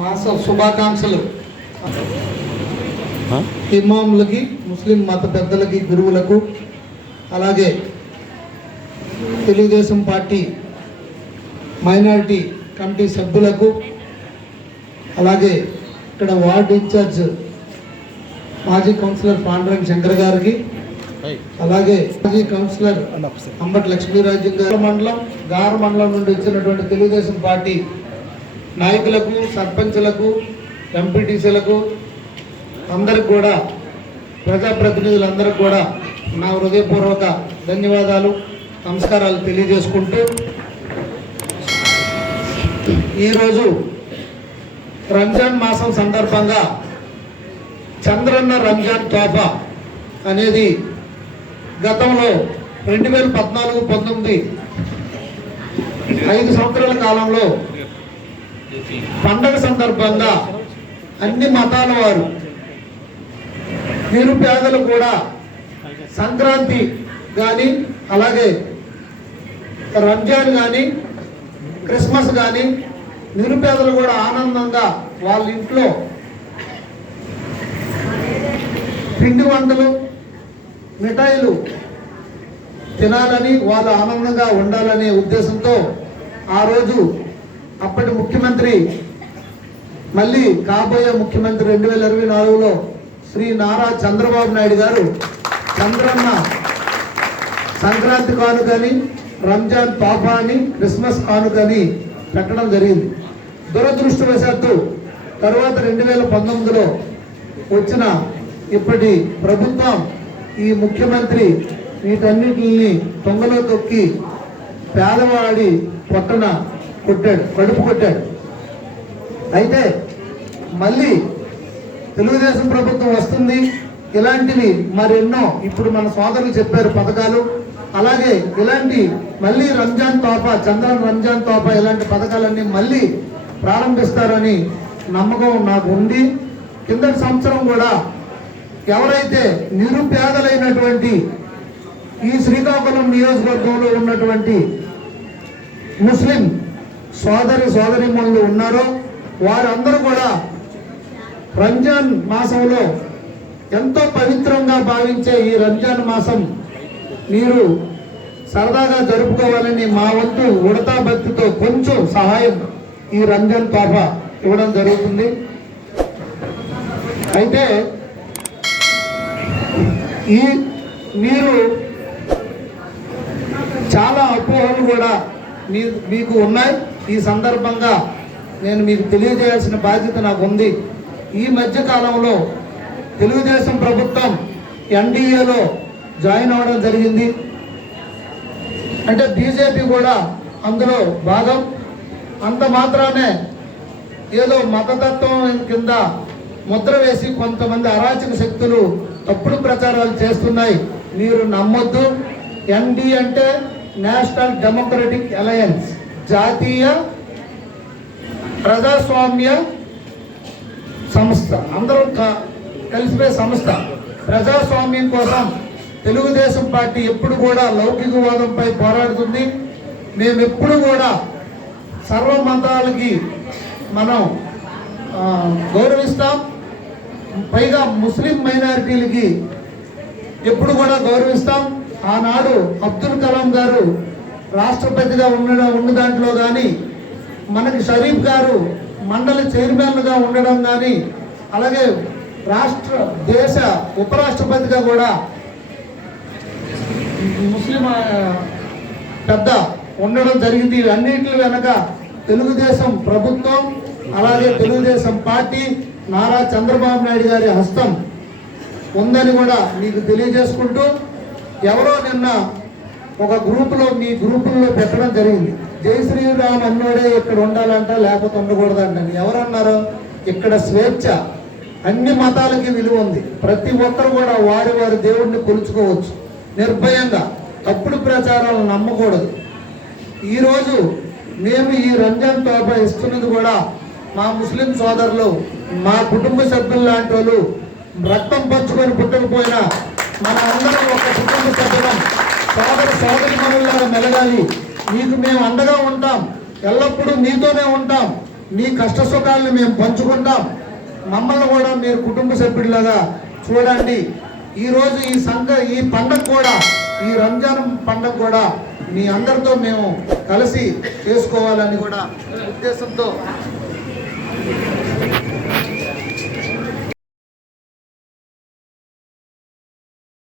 మాస శుభాకాంక్షలు ఇమాములకి, ముస్లిం మత పెద్దలకి, గురువులకు, అలాగే తెలుగుదేశం పార్టీ మైనారిటీ కమిటీ సభ్యులకు, అలాగే ఇక్కడ వార్డు ఇన్ఛార్జ్ మాజీ కౌన్సిలర్ పాండురంగ శంకర్ గారికి, అలాగే మాజీ కౌన్సిలర్ అంబటి లక్ష్మీరాజ్యం గారి గార మండలం నుండి వచ్చినటువంటి తెలుగుదేశం పార్టీ నాయకులకు, సర్పంచులకు, ఎంపీటీసీలకు అందరికి కూడా, ప్రజాప్రతినిధులందరికీ కూడా నా హృదయపూర్వక ధన్యవాదాలు, నమస్కారాలు తెలియజేసుకుంటూ, ఈరోజు రంజాన్ మాసం సందర్భంగా చంద్రన్న రంజాన్ తోఫా అనేది గతంలో 2014-19 5 సంవత్సరాల కాలంలో పండగ సందర్భంగా అన్ని మతాల వారు, నిరుపేదలు కూడా సంక్రాంతి కానీ, అలాగే రంజాన్ కానీ, క్రిస్మస్ కానీ నిరుపేదలు కూడా ఆనందంగా వాళ్ళ ఇంట్లో పిండి వంటలు, మిఠాయిలు తినాలని, వాళ్ళు ఆనందంగా ఉండాలనే ఉద్దేశంతో ఆ రోజు అప్పటి ముఖ్యమంత్రి, మళ్ళీ కాబోయే ముఖ్యమంత్రి 2024లో శ్రీ నారా చంద్రబాబు నాయుడు గారు చంద్రన్న సంక్రాంతి కానుకని, రంజాన్ తోఫా అని, క్రిస్మస్ కానుకని పెట్టడం జరిగింది. దురదృష్టవశాత్తు తర్వాత 2019లో వచ్చిన ఇప్పటి ప్రభుత్వం, ఈ ముఖ్యమంత్రి వీటన్నిటిని తొంగలో తొక్కి పేదవాడి పొట్టన కొట్టాడు, కడుపు కొట్టాడు. అయితే మళ్ళీ తెలుగుదేశం ప్రభుత్వం వస్తుంది, ఇలాంటివి మరెన్నో ఇప్పుడు మన సోదరులు చెప్పారు పథకాలు, అలాగే ఇలాంటి మళ్ళీ రంజాన్ తోఫా, చంద్రన్ రంజాన్ తోఫా, ఇలాంటి పథకాలన్నీ మళ్ళీ ప్రారంభిస్తారని నమ్మకం నాకు ఉంది. కిందటి సంవత్సరం కూడా ఎవరైతే నిరుపేదలైనటువంటి ఈ శ్రీకాకుళం నియోజకవర్గంలో ఉన్నటువంటి ముస్లిం సోదరిమణులు ఉన్నారో వారందరూ కూడా రంజాన్ మాసంలో ఎంతో పవిత్రంగా భావించే ఈ రంజాన్ మాసం మీరు సరదాగా జరుపుకోవాలని మా వంతు ఉడతా భక్తితో కొంచెం సహాయం ఈ రంజాన్ తోఫా ఇవ్వడం జరుగుతుంది. అయితే మీరు చాలా అపోహలు కూడా మీకు ఉన్నాయి. ఈ సందర్భంగా నేను మీకు తెలియజేయాల్సిన బాధ్యత నాకు ఉంది. ఈ మధ్య కాలంలో తెలుగుదేశం ప్రభుత్వం ఎన్డీఏలో జాయిన్ అవ్వడం జరిగింది. అంటే బీజేపీ కూడా అందులో భాగం. అంత మాత్రానే ఏదో మతతత్వం కింద ముద్ర వేసి కొంతమంది అరాచక శక్తులు తప్పుడు ప్రచారాలు చేస్తున్నాయి. మీరు నమ్మొద్దు. ఎన్డీ అంటే నేషనల్ డెమోక్రటిక్ అలయన్స్, జాతీయ ప్రజాస్వామ్య సంస్థ, అందరూ కలిసిపోయే సంస్థ. ప్రజాస్వామ్యం కోసం తెలుగుదేశం పార్టీ ఎప్పుడు కూడా లౌకికవాదంపై పోరాడుతుంది. మేము ఎప్పుడు కూడా సర్వ మతాలకి మనం గౌరవిస్తాం. పైగా ముస్లిం మైనారిటీలకి ఎప్పుడు కూడా గౌరవిస్తాం. ఆనాడు అబ్దుల్ కలాం గారు రాష్ట్రపతిగా ఉన్న దాంట్లో కానీ, మనకి షరీఫ్ గారు మండలి చైర్మన్గా ఉండడం కానీ, అలాగే దేశ ఉపరాష్ట్రపతిగా కూడా ముస్లిం పెద్ద ఉండడం జరిగింది. ఇవన్నిటి వెనక తెలుగుదేశం ప్రభుత్వం, అలాగే తెలుగుదేశం పార్టీ, నారా చంద్రబాబు నాయుడు గారి హస్తం ఉందని కూడా మీకు తెలియజేసుకుంటూ, ఎవరో నిన్న ఒక మీ గ్రూపుల్లో పెట్టడం జరిగింది. జై శ్రీరామ్ అన్నోడే ఇక్కడ ఉండాలంట, లేకపోతే ఉండకూడదంట. ఎవరన్నారు? ఇక్కడ స్వేచ్ఛ, అన్ని మతాలకి విలువ ఉంది. ప్రతి ఒక్కరు కూడా వారి వారి దేవుడిని కొలుచుకోవచ్చు నిర్భయంగా. తప్పుడు ప్రచారాలను నమ్మకూడదు. ఈరోజు మేము ఈ రంజాన్ తోఫా ఇస్తున్నది కూడా మా ముస్లిం సోదరులు, మా కుటుంబ సభ్యులు లాంటి వాళ్ళు, రక్తం పంచుకొని పుట్టకపోయినా మన అందరం ఒక కుటుంబ సభ్యులం, సోదరి మనులాగా మెలగాలి. మీకు మేము అండగా ఉంటాం, ఎల్లప్పుడూ మీతోనే ఉంటాం. మీ కష్ట సుఖాలను మేము పంచుకుంటాం, మమ్మల్ని కూడా మీరు కుటుంబ సభ్యుడిలాగా చూడండి. ఈరోజు ఈ పండగ కూడా, ఈ రంజాన్ పండగ కూడా మీ అందరితో మేము కలిసి చేసుకోవాలని కూడా ఉద్దేశంతో